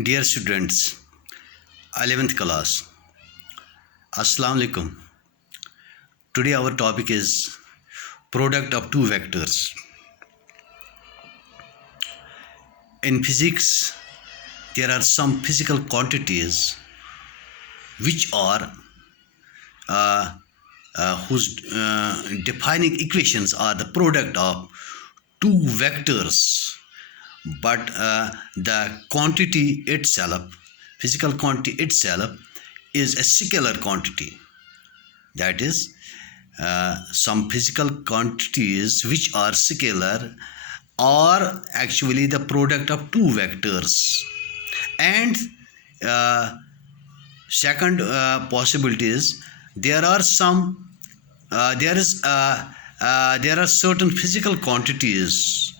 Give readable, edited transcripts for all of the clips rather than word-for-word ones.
Dear students, 11th class, Assalamu alaikum. Today our topic is product of two vectors. In physics, there are some physical quantities which are whose defining equations are the product of two vectors, but the quantity itself, physical quantity itself, is a scalar quantity. That is, some physical quantities which are scalar are actually the product of two vectors. And second possibility is there are some there are certain physical quantities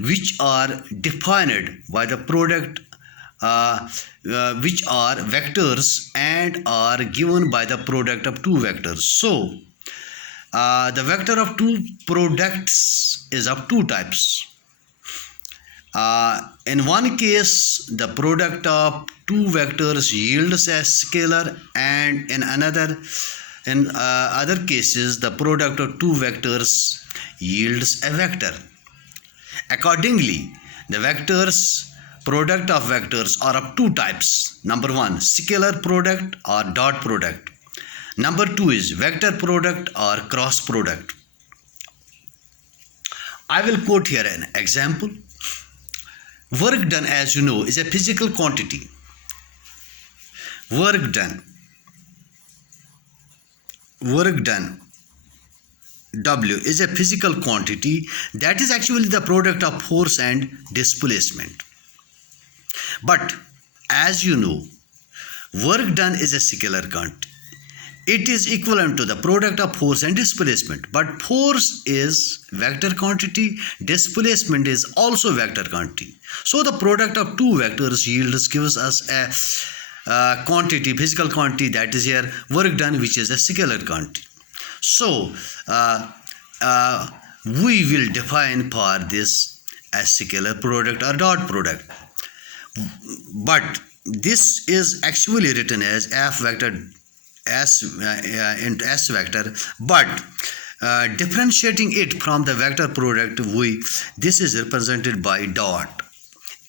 which are defined by the product which are vectors and are given by the product of two vectors. So the vector of two products is of two types. In one case, the product of two vectors yields a scalar, and in other cases, the product of two vectors yields a vector. Accordingly, the product of vectors are of two types. Number one, scalar product or dot product. Number two is vector product or cross product. I will quote here an example. Work done, as you know, is a physical quantity. Work done, W, is a physical quantity that is actually the product of force and displacement. But as you know, work done is a scalar quantity. It is equivalent to the product of force and displacement. But force is vector quantity, displacement is also vector quantity. So the product of two vectors gives us a quantity, physical quantity, that is here work done, which is a scalar quantity. So we will define for this as scalar product or dot product. But this is actually written as f vector into s vector, but differentiating it from the vector product, this is represented by dot,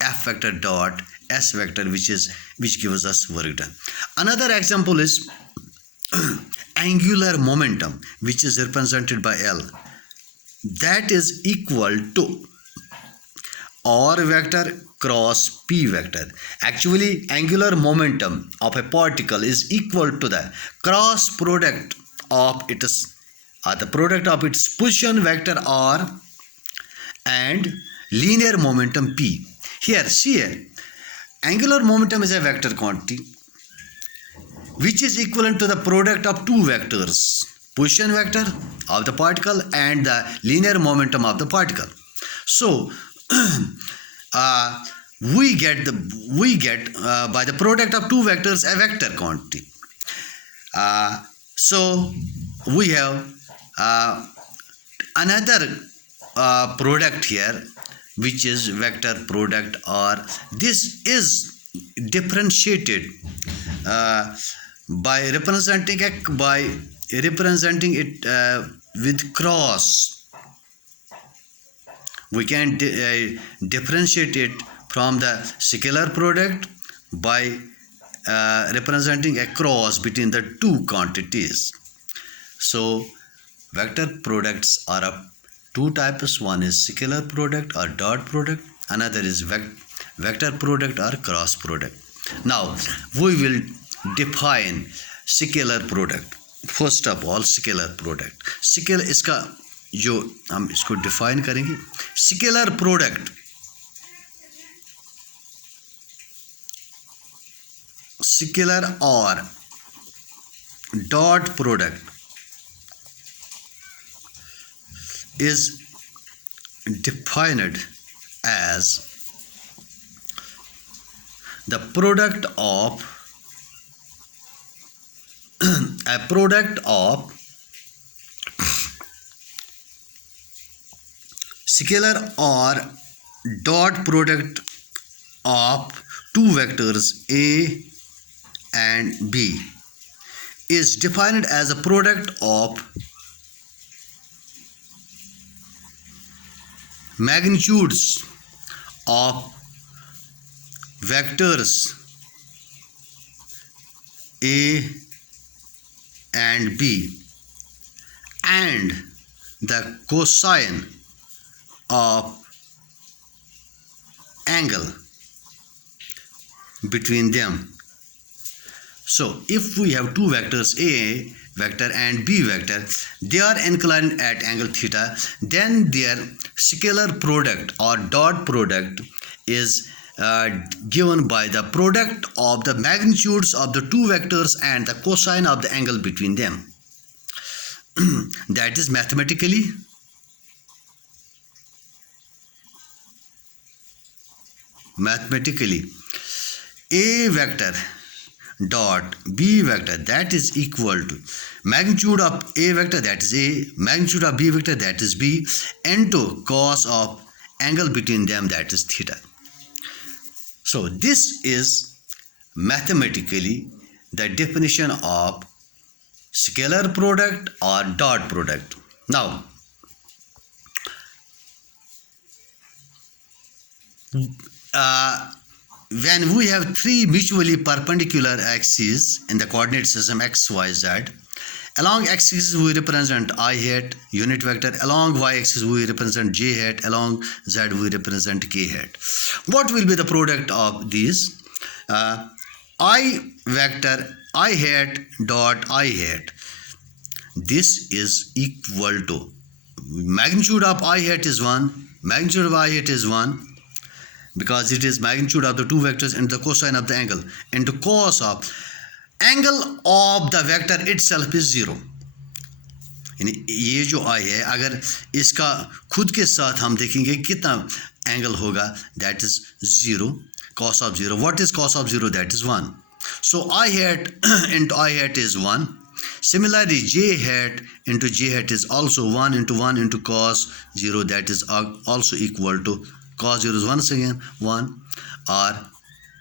f vector dot s vector, which gives us work done. Another example is angular momentum, which is represented by L, that is equal to R vector cross P vector. Actually, angular momentum of a particle is equal to the cross product of its the product of its position vector R and linear momentum P. Here, see here, angular momentum is a vector quantity which is equivalent to the product of two vectors, position vector of the particle and the linear momentum of the particle. So we get by the product of two vectors a vector quantity. So we have another product here, which is vector product, or this is differentiated by representing it with cross. We can differentiate it from the scalar product by representing a cross between the two quantities. So vector products are of two types. One is scalar product or dot product, another is vector product or cross product. Now we will define scalar product. First of all, scalar product, scalar इसका जो हम इसको define करेंगे, scalar product, scalar और dot product is defined as the product of a product of scalar or dot product of two vectors A and B is defined as a product of magnitudes of vectors A and B and the cosine of angle between them. So if we have two vectors A vector and B vector, they are inclined at angle theta, then their scalar product or dot product is given by the product of the magnitudes of the two vectors and the cosine of the angle between them. That is mathematically A vector dot B vector, that is equal to magnitude of A vector, that is A, magnitude of B vector, that is B, into cos of angle between them, that is theta. So this is mathematically the definition of scalar product or dot product. Now, when we have three mutually perpendicular axes in the coordinate system x, y, z, along x-axis we represent I hat unit vector, along y-axis we represent j hat, along z we represent k hat. What will be the product of these? I vector I hat dot I hat, this is equal to magnitude of I hat is 1, magnitude of I hat is 1, because it is magnitude of the two vectors and the cosine of the angle, into cos of angle of the vector itself is 0. ये जो I है, अगर इसका खुद के साथ हम देखेंगे कितना एंगल होगा, that is 0, cos of 0. What is cos of 0? That is 1. So I hat into I hat is 1. Similarly, j hat into j hat is also 1 into cos 0, that is also equal to cos 0 is once again 1, or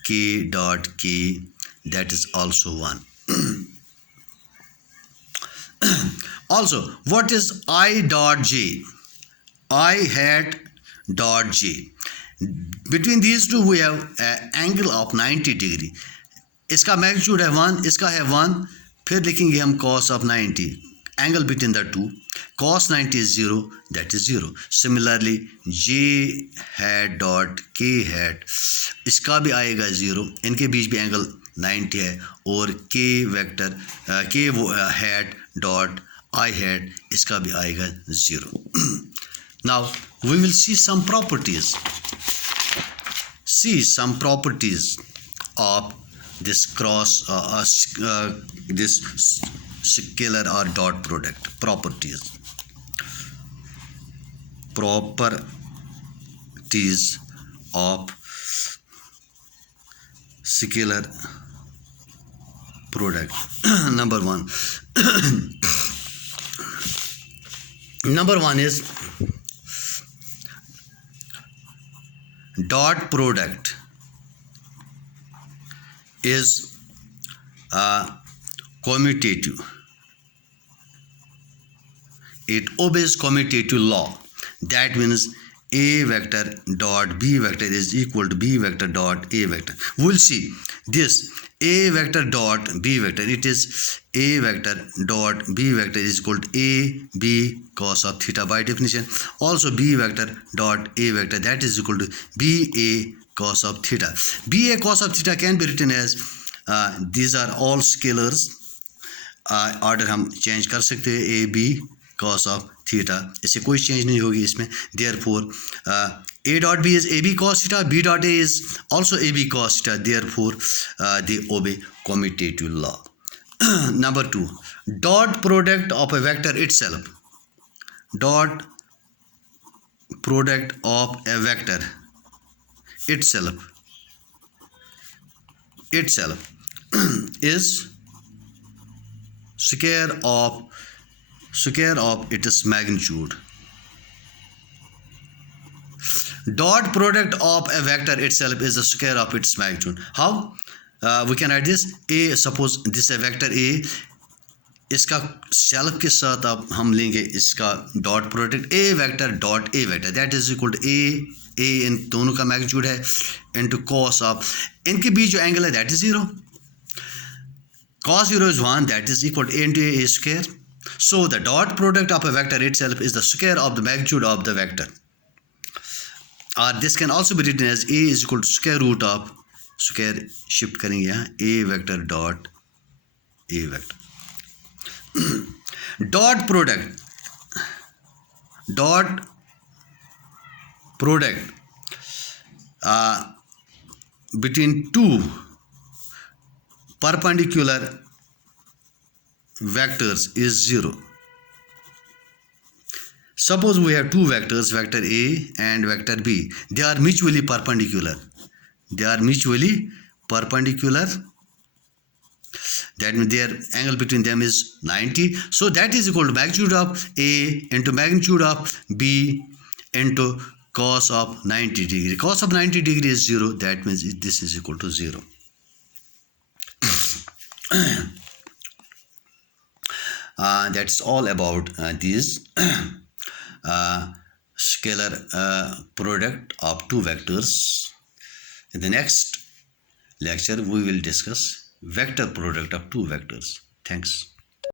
k dot k, that is also 1. Also, what is I dot j? I hat dot j. Between these two we have an angle of 90 degree. इसका magnitude है 1, इसका है 1, फिर लिखेंगे हम cos of 90, angle between the two, cos 90 is 0, that is 0. Similarly, j hat dot k hat, इसका भी आएगा 0, इनके बीच भी एंगल 90 है, और k vector k hat dot I hat, इसका भी आएगा 0. Now we will see some properties. Of this this scalar or dot product. Properties of scalar product. Number one is dot product is commutative. It obeys commutative law. That means A vector dot B vector is equal to B vector dot A vector. We'll see this A vector dot B vector. It is A vector dot B vector is equal to A B cos of theta by definition. Also B vector dot A vector, that is equal to B A cos of theta. B A cos of theta can be written as these are all scalars. Order हम change कर सकते हैं, A B cos of theta, इससे कोई change नहीं होगी इसमें. Therefore A dot B is AB cos theta, B dot A is also AB cos theta. Therefore they obey commutative law. Number 2, dot product of a vector itself. Dot product of a vector itself is square of its magnitude. Dot product of a vector itself is the square of its magnitude. How? We can write this. A, suppose this is a vector A, इसका self के साथ अब हम लेंगे इसका dot product A vector dot A vector, that is equal to A इन दोनों का मैग्नीट्यूड है इनटू कॉस ऑफ, इनके बीच जो एंगल है that is 0, cos 0 is 1, that is equal to a into a square. So the dot product of a vector itself is the square of the magnitude of the vector. Or this can also be written as a is equal to square root of, square shift करेंगे यहाँ a vector dot a vector. Dot product between two perpendicular vectors is 0. Suppose we have two vectors, vector A and vector B. They are mutually perpendicular. That means their angle between them is 90. So that is equal to magnitude of A into magnitude of B into cos of 90 degree. Cos of 90 degree is 0. That means this is equal to 0. That's all about these scalar product of two vectors. In the next lecture we will discuss vector product of two vectors. Thanks.